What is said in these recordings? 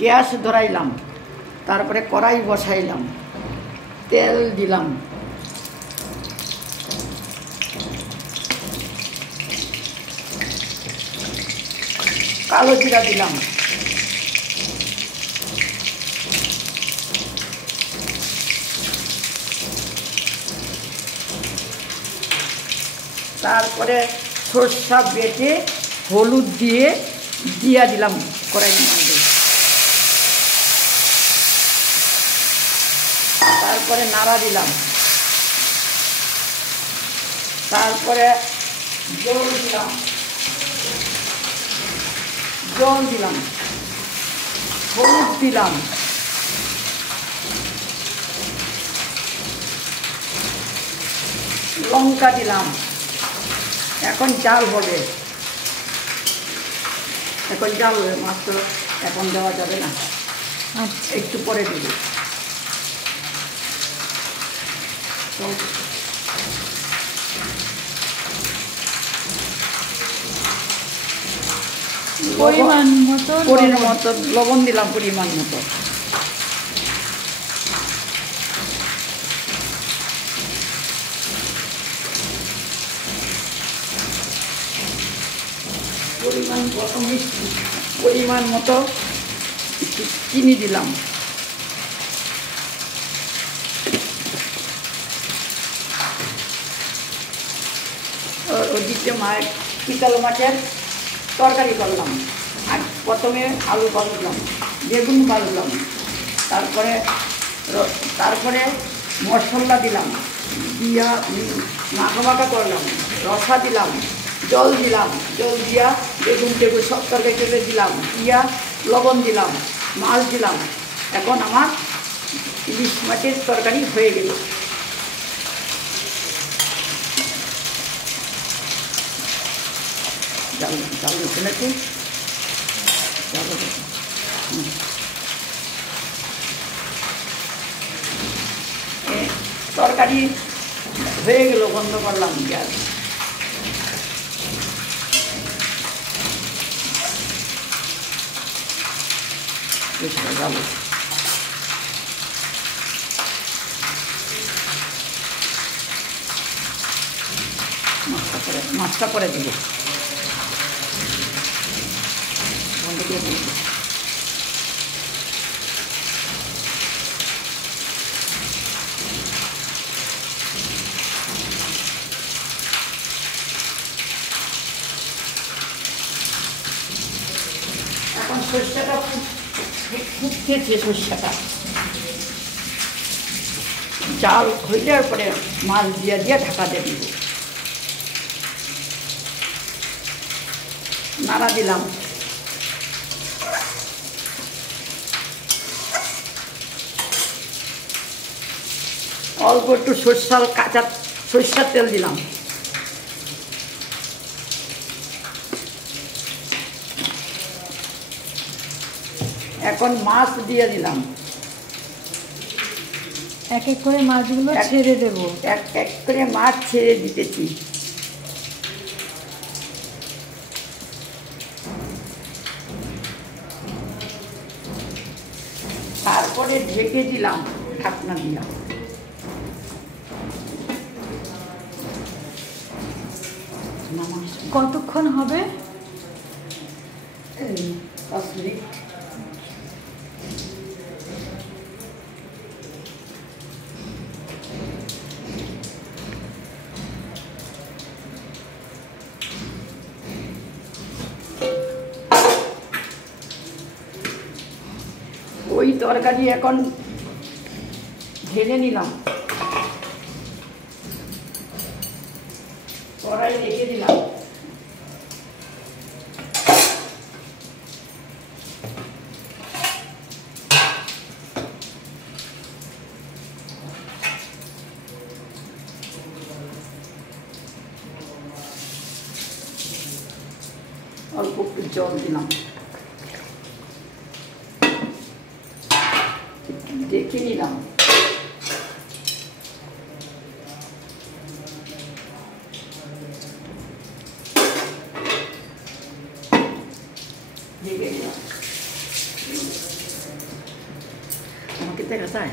Gas ধরাইলাম, তারপরে কড়াই বসাইলাম, তেল দিলাম, কালো জিরা দিলাম, তারপরে সরষা বেটে হলুদ দিয়ে দিলাম কড়াইয়ের মধ্যে, তারপরে নাড়া দিলাম, তারপরে জল দিলাম, হলুদ দিলাম, লঙ্কা দিলাম। এখন জাল হবে, মাছ তো এখন দেওয়া যাবে না, একটু পরে দেবে। পরিমাণ মতো লবণ দিলাম, পরিমাণ মতো। পরিমাণ মতো চিনি দিলাম, ওদিকে মায়ের পিতল মাছের তরকারি করলাম। আর প্রথমে আলু ভাজলাম, বেগুন ভাজলাম, তারপরে মশলা দিলাম, দিয়া মাখা করলাম, রসা দিলাম, জল দিয়া বেগুন সব তরকারি দিলাম, দিয়া লবণ দিলাম, মাছ দিলাম। এখন আমার ইলিশ মাছের তরকারি হয়ে গেল। চাল শুনেছি তরকারি হয়ে গেল, বন্ধ করলাম গ্যাস। মাছটা পরে দেব, বন্ধ করে দেব। এখন সরষেটা ফুটতেছে, সরষেটা জাল হইলে পরে মাছ দিয়ে ঢাকা দিয়ে দিব। নাড়া দিলাম, অল্প একটু কাঁচা সরষের তেল দিলাম, এখন মাছ দিয়ে দিলাম। এক এক করে মাছগুলো ছেড়ে দেব, এক করে মাছ ছেড়ে দিতেছি। তারপরে ঢেকে দিলাম, ঢাকনা দিলাম। কতক্ষণ হবে? 10 মিনিট। ওই তরকারি এখন ঢেলে নিলাম, কড়াই রেখে দিলাম। অল্প একটু জল দিলাম, দেখে নিলাম। দেখে নিলাম। কি দেখা যায়?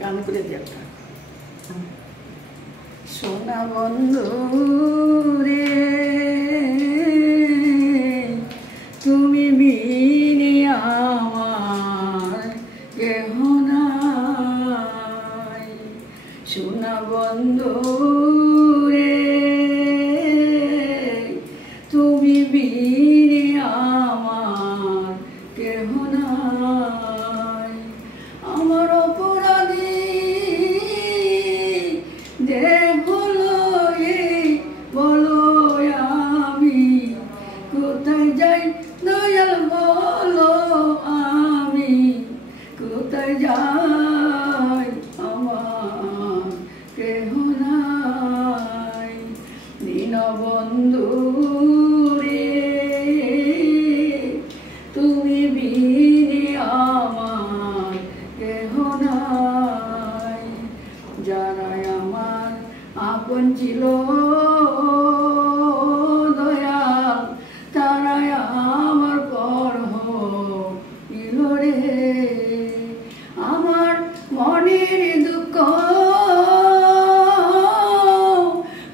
গান করে দিই একটা। সোনা বন্ধু রে তুমি বিনে আমার কেহ নাই, সোনা বন্ধু রে তুমি বিনে আমার কেহ নাই। আমার অপরাধী দেহ লয়ে বলো আমি কোথায় যাই দয়াল বলো আমি কোথায় যাই আমার কেহ নাই। দীনবন্ধু রে তুমি বিনে আমার কেহ নাই। যারা আমার আপন ছিল দয়াল তারাই আমার পর হইল রে। আমার মনের দুঃখ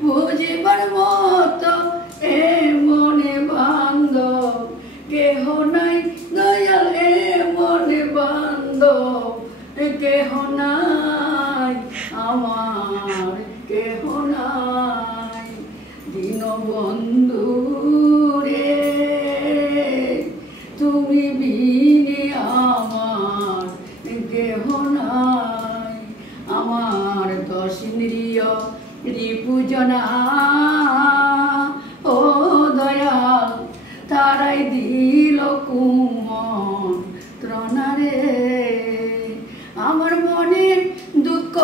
বুঝিবার মতো এ মনে বান্ধব কেহ নাই দয়াল, এ মনে বান্ধব কেহ নাই আমার কেহ নাই। দীনবন্ধু রে তুমি বিনে আমার কেহ নাই। আমার দশ ইন্দ্রিয় রিপুজনা ও দয়াল তারাই দিল কুমন্ত্রণা রে। আমার মনের দুঃখ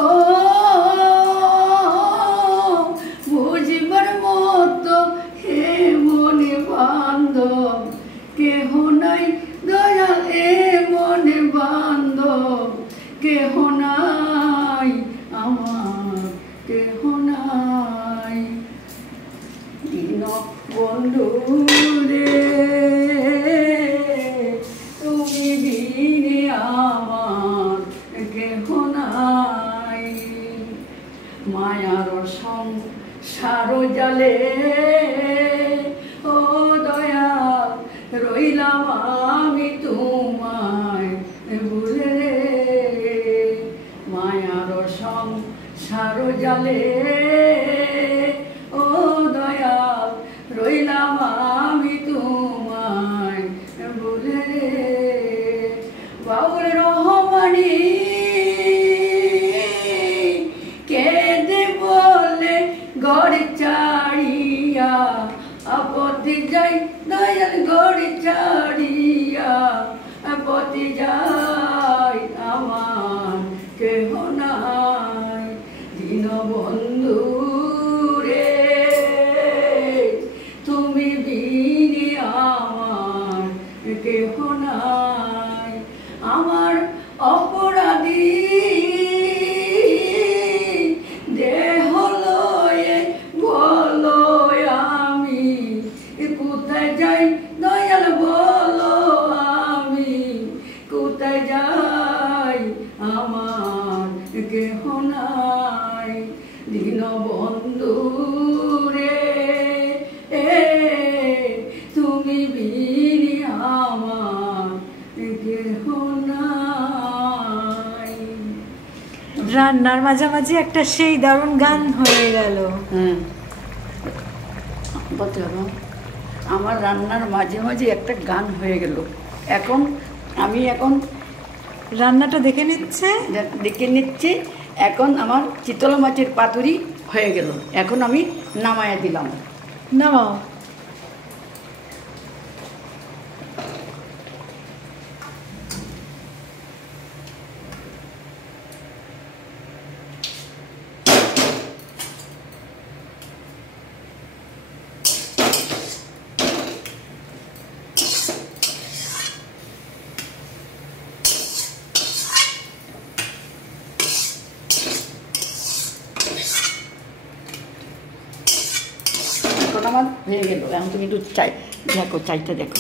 বুঝিবার মতো হে মনে বান্ধব কেহ নাই দয়াল, এ মনে বান্ধব কেহ নাই আমার কেহ নাই। দীনবন্ধু রে তুমি বিনে আমার কেহ নাই। মায়ার সংসার জালে ও দয়াল রইলাম আমি তোমায় ভুলে রে। মায়ার সংসার জালে ও দয়াল রইলাম আমি তোমায় ভুলে রে। বাউল রহমানি কেঁদে বলে গড় ছাড়িয়া আপত্তি যাই দয়াল গড় ছাড়িয়া আপত্তি যাই আমার কেহ নাই। দীনবন্ধু রে তুমি বিনে আমার কেহ নাই। আমার অপরাধী দেহ লয়ে বলো আমি কোথায় যাই দয়াল বলো আমি কোথায় যাই আমার কেহ নাই। দীনবন্ধু রে তুমি বিনে আমার কেহ নাই। রান্নার মাঝামাঝি একটা সেই দারুণ গান হয়ে গেল। বলতে হবে আমার রান্নার মাঝে মাঝে একটা গান হয়ে গেল। এখন আমি রান্নাটা দেখে নিচ্ছে দেখে নিচ্ছি। এখন আমার চিতল মাছের পাতুরি হয়ে গেল। এখন আমি নামায়া দিলাম। নামাও। এখন আমার হয়ে গেল। এখন তুমি একটু চাই দেখো, চাইটা দেখো।